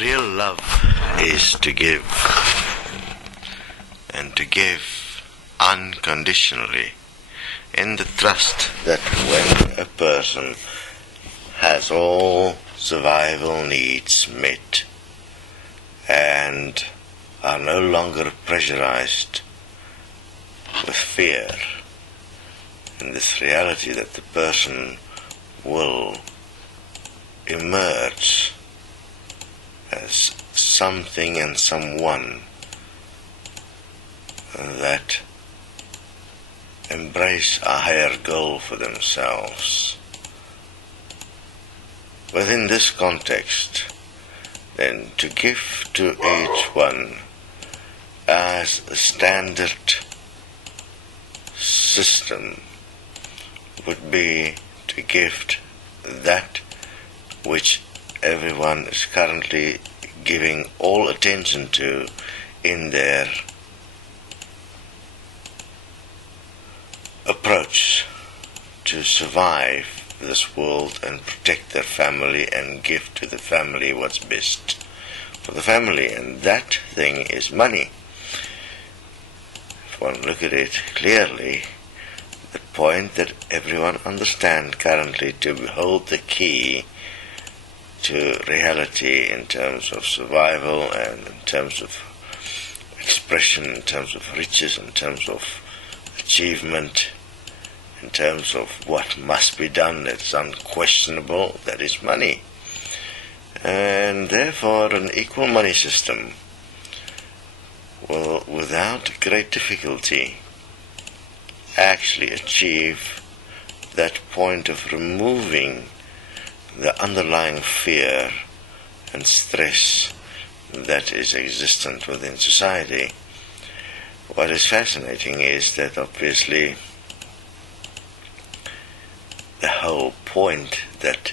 Real love is to give, and to give unconditionally, in the trust that when a person has all survival needs met and are no longer pressurized with fear, in this reality that the person will emerge as something and someone that embrace a higher goal for themselves. Within this context, then to give to each one as a standard system would be to gift that which everyone is currently giving all attention to in their approach to survive this world and protect their family and give to the family what's best for the family, and that thing is money. If one look at it clearly, the point that everyone understands currently to hold the key to reality in terms of survival and in terms of expression, in terms of riches, in terms of achievement, in terms of what must be done that's unquestionable, that is money. And therefore an equal money system will, without great difficulty, actually achieve that point of removing the underlying fear and stress that is existent within society. What is fascinating is that obviously the whole point that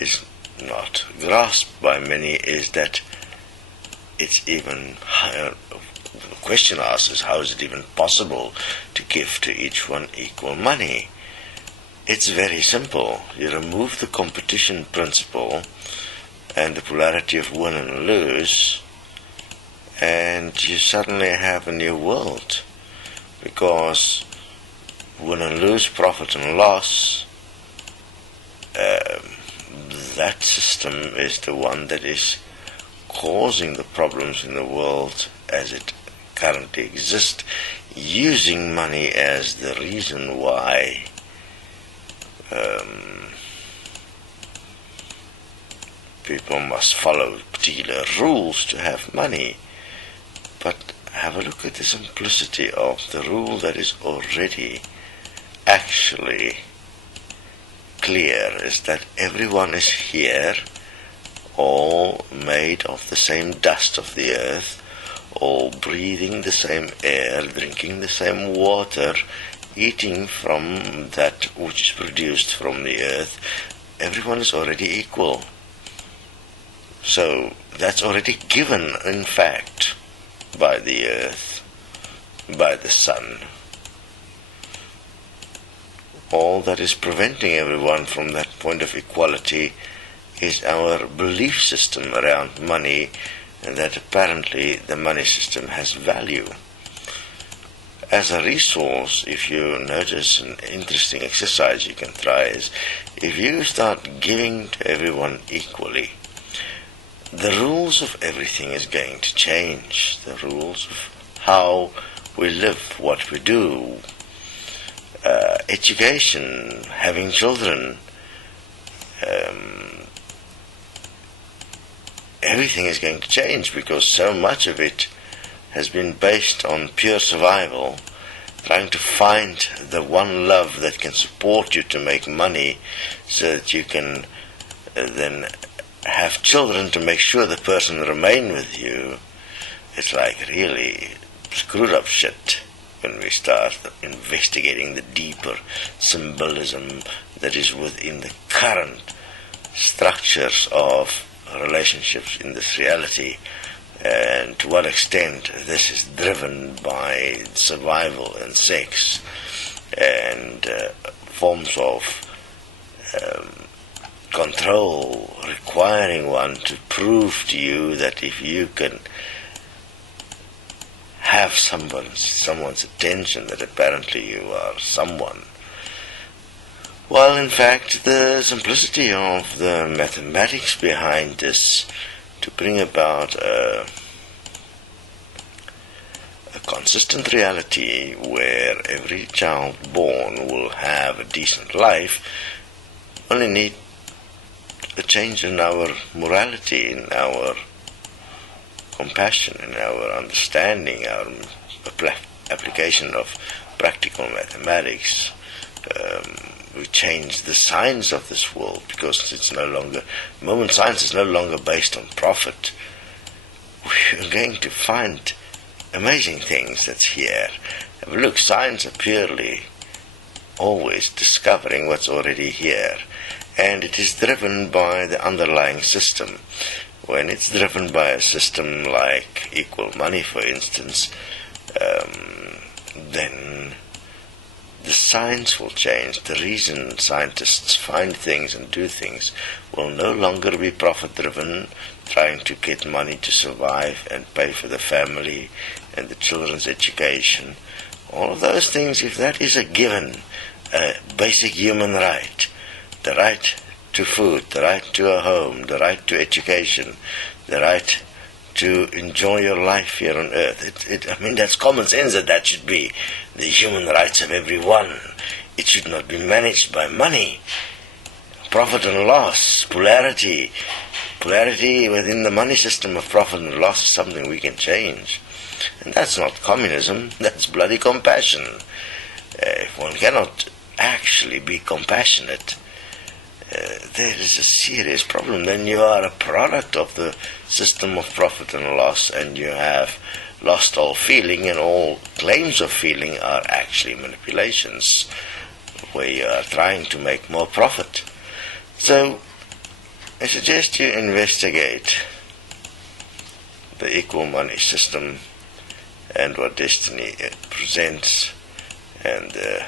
is not grasped by many is that it's even higher. The question asked is, how is it even possible to give to each one equal money? It's very simple. You remove the competition principle and the polarity of win and lose, and you suddenly have a new world, because win and lose, profit and loss, that system is the one that is causing the problems in the world as it currently exists, using money as the reason why people must follow particular rules to have money. But have a look at the simplicity of the rule that is already actually clear, is that everyone is here, all made of the same dust of the earth, all breathing the same air, drinking the same water, eating from that which is produced from the earth. Everyone is already equal. So that's already given, in fact, by the earth, by the sun. All that is preventing everyone from that point of equality is our belief system around money, and that apparently the money system has value. As a resource, if you notice, an interesting exercise you can try is, if you start giving to everyone equally, the rules of everything is going to change. The rules of how we live, what we do, education, having children, everything is going to change, because so much of it has been based on pure survival, trying to find the one love that can support you to make money so that you can then have children to make sure the person remain with you. It's like really screwed up shit when we start investigating the deeper symbolism that is within the current structures of relationships in this reality, and to what extent this is driven by survival and sex and forms of control, requiring one to prove to you that if you can have someone's attention, that apparently you are someone. While in fact the simplicity of the mathematics behind this to bring about a consistent reality where every child born will have a decent life, only need a change in our morality, in our compassion, in our understanding, our application of practical mathematics. We change the science of this world, because it's no longer, the moment science is no longer based on profit. We're going to find amazing things that's here. Have a look, science are purely always discovering what's already here, and it is driven by the underlying system. When it's driven by a system like equal money, for instance, then the science will change. The reason scientists find things and do things will no longer be profit-driven, trying to get money to survive and pay for the family and the children's education. All of those things, if that is a given, a basic human right, the right to food, the right to a home, the right to education, the right to enjoy your life here on earth. I mean, that's common sense that should be the human rights of everyone. It should not be managed by money. Profit and loss, polarity within the money system of profit and loss is something we can change. And that's not communism, that's bloody compassion. If one cannot actually be compassionate, there is a serious problem. Then you are a product of the system of profit and loss, and you have lost all feeling, and all claims of feeling are actually manipulations, where you are trying to make more profit. So, I suggest you investigate the equal money system and what Destiny presents, and the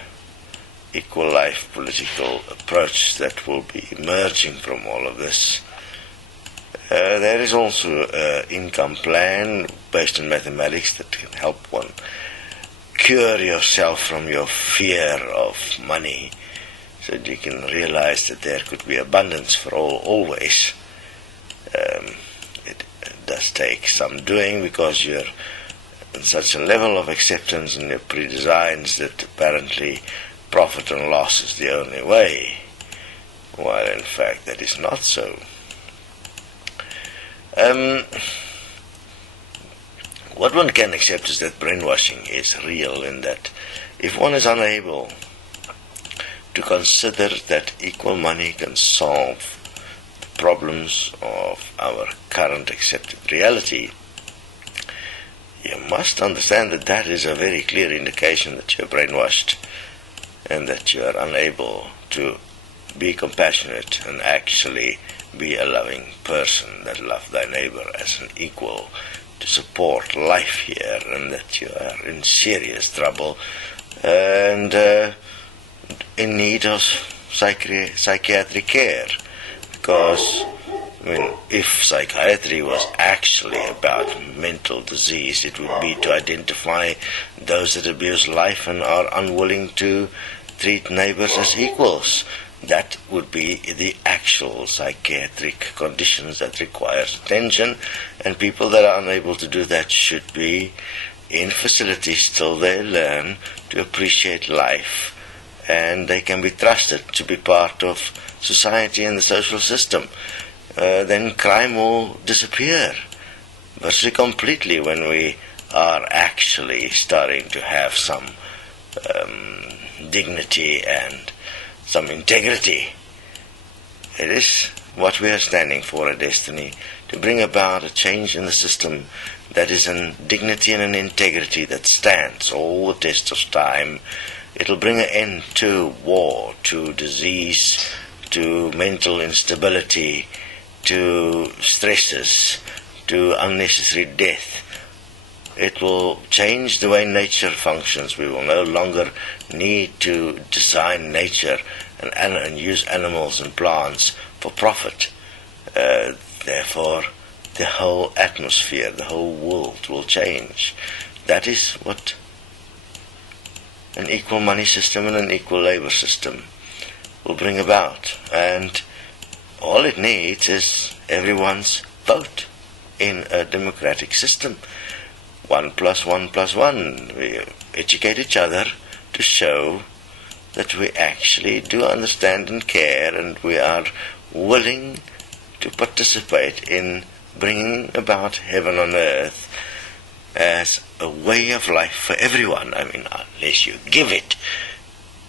equal life political approach that will be emerging from all of this. There is also an income plan based on mathematics that can help one cure yourself from your fear of money, so that you can realize that there could be abundance for all, always. It does take some doing, because you're in such a level of acceptance in your pre-designs that apparently profit and loss is the only way, while in fact that is not so. What one can accept is that brainwashing is real, in that if one is unable to consider that equal money can solve the problems of our current accepted reality, you must understand that that is a very clear indication that you're brainwashed, and that you are unable to be compassionate and actually be a loving person, that love thy neighbor as an equal, to support life here, and that you are in serious trouble and in need of psychiatric care. Because, I mean, if psychiatry was actually about mental disease, it would be to identify those that abuse life and are unwilling to treat neighbors as equals. That would be the actual psychiatric conditions that requires attention, and people that are unable to do that should be in facilities till they learn to appreciate life, and they can be trusted to be part of society and the social system. Then crime will disappear virtually completely, when we are actually starting to have some dignity and some integrity. It is what we are standing for at Destiny, to bring about a change in the system that is in dignity and an integrity that stands all the tests of time. It'll bring an end to war, to disease, to mental instability, to stresses, to unnecessary death. It will change the way nature functions. We will no longer need to design nature and use animals and plants for profit. Therefore, the whole atmosphere, the whole world will change. That is what an equal money system and an equal labor system will bring about. And all it needs is everyone's vote in a democratic system. 1 + 1 + 1. We educate each other to show that we actually do understand and care, and we are willing to participate in bringing about heaven on earth as a way of life for everyone. I mean, unless you give it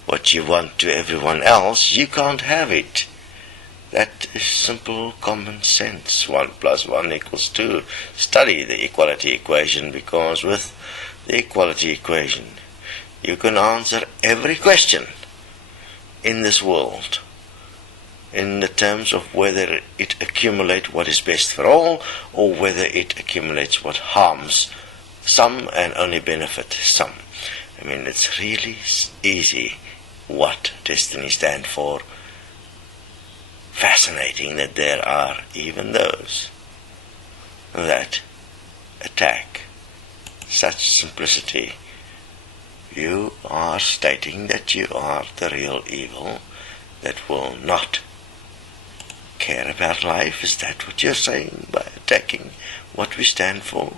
what you want to everyone else, you can't have it. That is simple common sense. 1 + 1 = 2. Study the equality equation, because with the equality equation you can answer every question in this world in the terms of whether it accumulates what is best for all, or whether it accumulates what harms some and only benefit some. I mean, it's really easy what Destiny stands for. Fascinating that there are even those that attack such simplicity. You are stating that you are the real evil that will not care about life. Is that what you're saying by attacking what we stand for?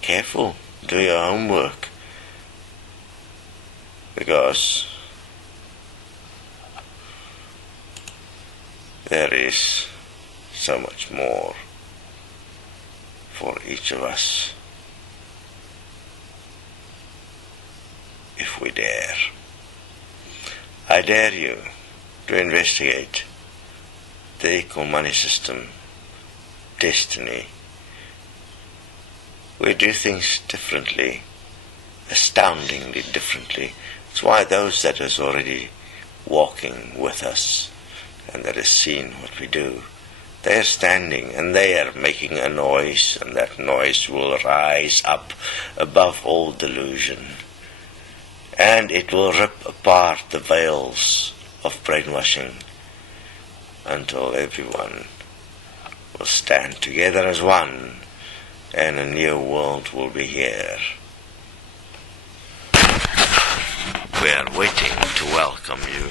Careful, do your homework, because there is so much more for each of us if we dare. I dare you to investigate the equal money system, Destiny. We do things differently, astoundingly differently. It's why those that is already walking with us and that has seen what we do, they are standing and they are making a noise, and that noise will rise up above all delusion, and it will rip apart the veils of brainwashing until everyone will stand together as one, and a new world will be here. We are waiting to welcome you.